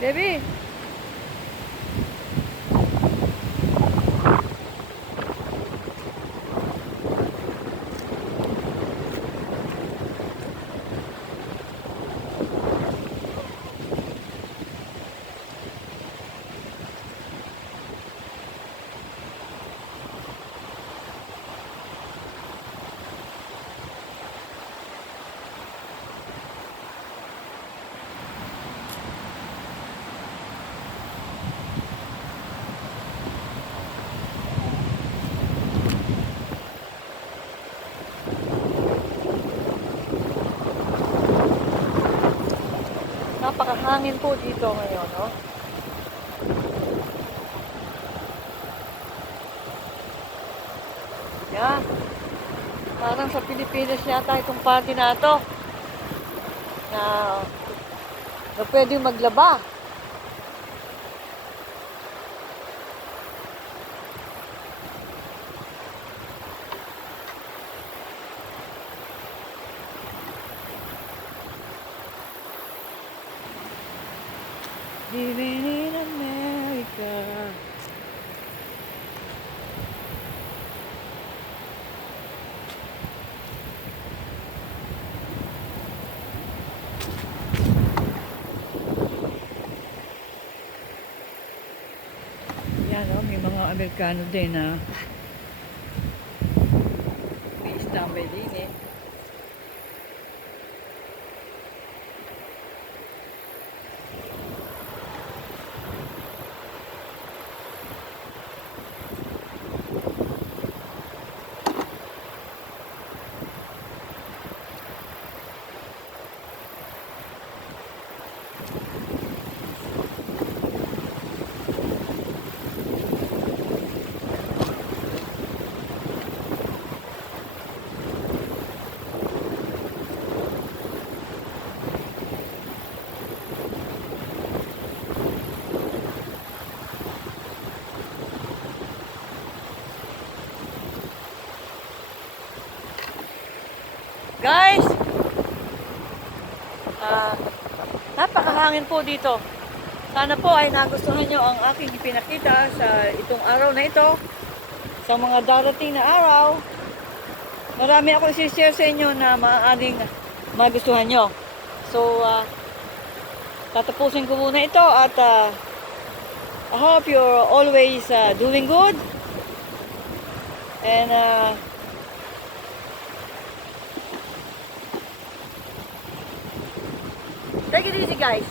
Baby. Napakahangin po dito ngayon, no? Yan. Parang sa Pilipinas yata itong party na ito. Na pwede maglaba. Living in America. Yan, oh, may mga Amerikano din na may istambay din eh. Guys, napakahangin po dito. Sana po ay nagustuhan nyo ang aking ipinakita sa itong araw na ito. Sa mga darating na araw, marami ako isi-share sa inyo na maaaring magustuhan nyo. So, tatapusin ko muna ito at I hope you're always doing good. And take it easy, guys.